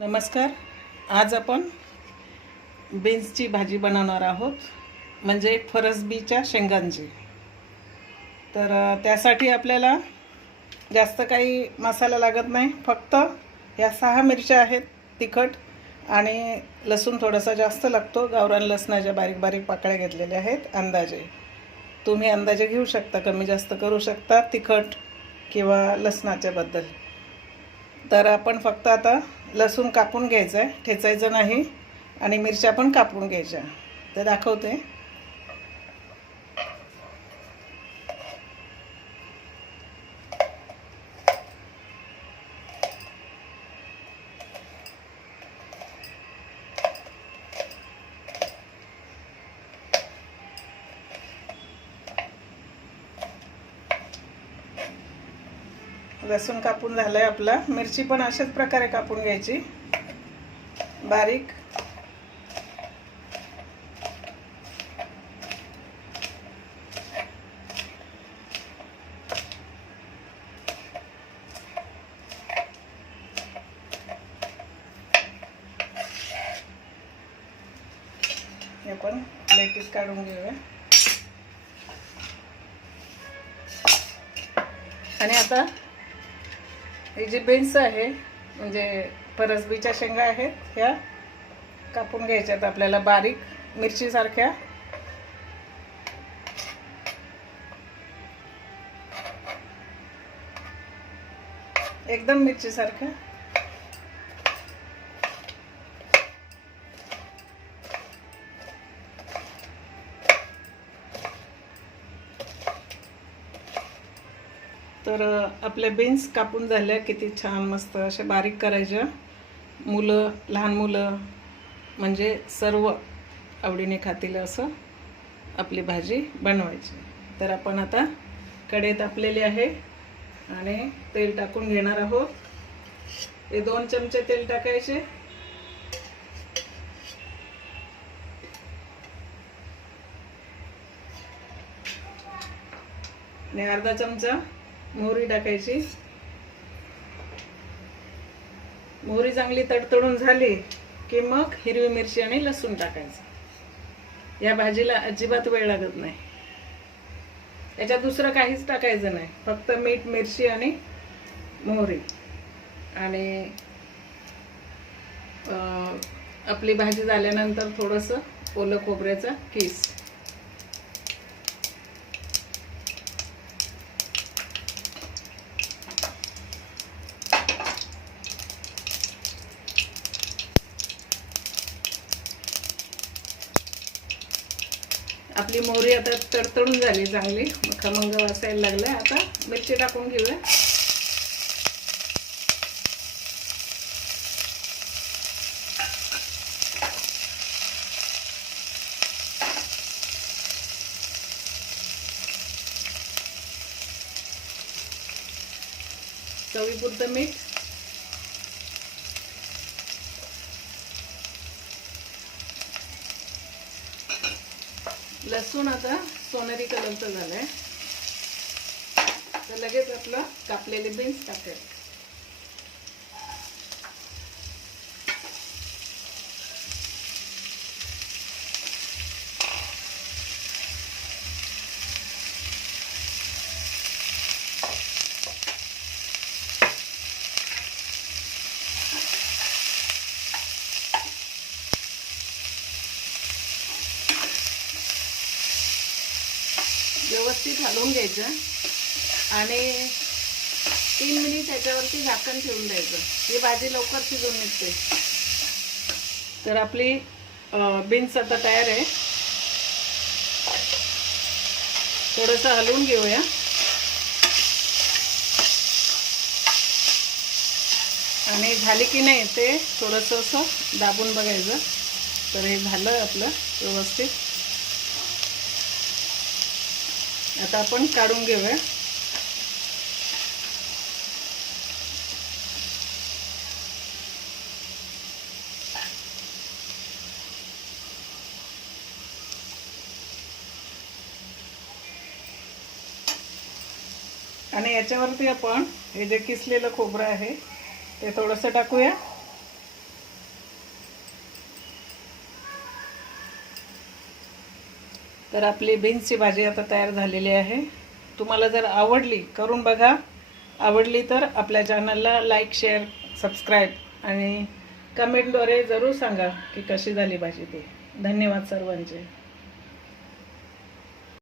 नमस्कार. आज आपण बीन्सची भाजी बनवणार आहोत. म्हणजे फरसबीच्या शेंगांची. तर त्यासाठी आपल्याला जास्त काही मसाला लागत नाही. फक्त ह्या सहा मिरच्या आहेत तिखट आणि लसूण थोडासा जास्त लागतो. गावरान लसणाच्या बारीक बारीक पाकळ्या घेतलेल्या आहेत. अंदाजे. तुम्ही अंदाजे घेऊ शकता. कमी जास्त करू शकता तिखट किंवा लसणाच्याबद्दल तर आपण फक्त आता लसूण कापून घ्यायचं आहे ठेचायचं नाही आणि मिरच्या पण कापून घ्यायच्या. तर दाखवते. लसूण कापून झालंय आपला. मिरची पण अशाच प्रकारे कापून घ्यायची. बारीक. हे पण प्लेटीत काढून घेऊया. आणि आता हे जे बीन्स आहे म्हणजे परसबीच्या शेंगा आहेत ह्या कापून घ्यायच्यात आपल्याला बारीक मिरचीसारख्या. एकदम मिरचीसारख्या. तर आपल्या बीन्स कापून झाल्या. किती छान मस्त अशा बारीक करायच्या. मुलं लहान मुलं म्हणजे सर्व आवडीने खातील असं आपली भाजी बनवायची. तर आपण आता कढई तापलेली आहे आणि तेल टाकून घेणार आहोत. हे दोन चमचे तेल टाकायचे. आणि अर्धा चमचा मोहरी टाकायची. मोहरी चांगली तडतडून झाली की मग हिरवी मिरची आणि लसूण टाकायचं. या भाजीला अजिबात वेळ लागत नाही. याच्यात दुसरं काहीच टाकायचं नाही. फक्त मीठ मिरची आणि मोहरी. आणि आपली भाजी झाल्यानंतर थोडंसं ओलं खोबऱ्याचा किस. आपली मोहरी आता तडतडून झाली चांगली. मग खमंग वासायला लागलाय. आता मिरची टाकून घेऊया. चवीपुरतं मीठ. लसूण आता सोनेरी कलरचं झालं आहे तर लगेच आपलं कापलेले बीन्स टाकेल व्यवस्थित हलवून घ्यायचं आणि तीन मिनिट त्याच्यावरती झाकण ठेवून द्यायचं. ही भाजी लवकर शिजून निघते. तर आपली बीन्स आता तयार आहे. थोडंसं हलवून घेऊया. आणि झाली की नाही ते थोडंसं असं दाबून बघायचं. तर हे झालं आपलं व्यवस्थित. आता आपण काढून घेऊया. आणि याच्यावरती आपण हे जे किसलेलं खोबरं आहे ते थोडंसं टाकूया. तर आपली बीन्सची भाजी आता तयार झालेली आहे. तुम्हाला जर आवडली करून बघा. आवडली तर आपल्या चॅनलला लाईक शेअर सबस्क्राईब आणि कमेंटद्वारे जरूर सांगा की कशी झाली भाजी ती. धन्यवाद सर्वांचे.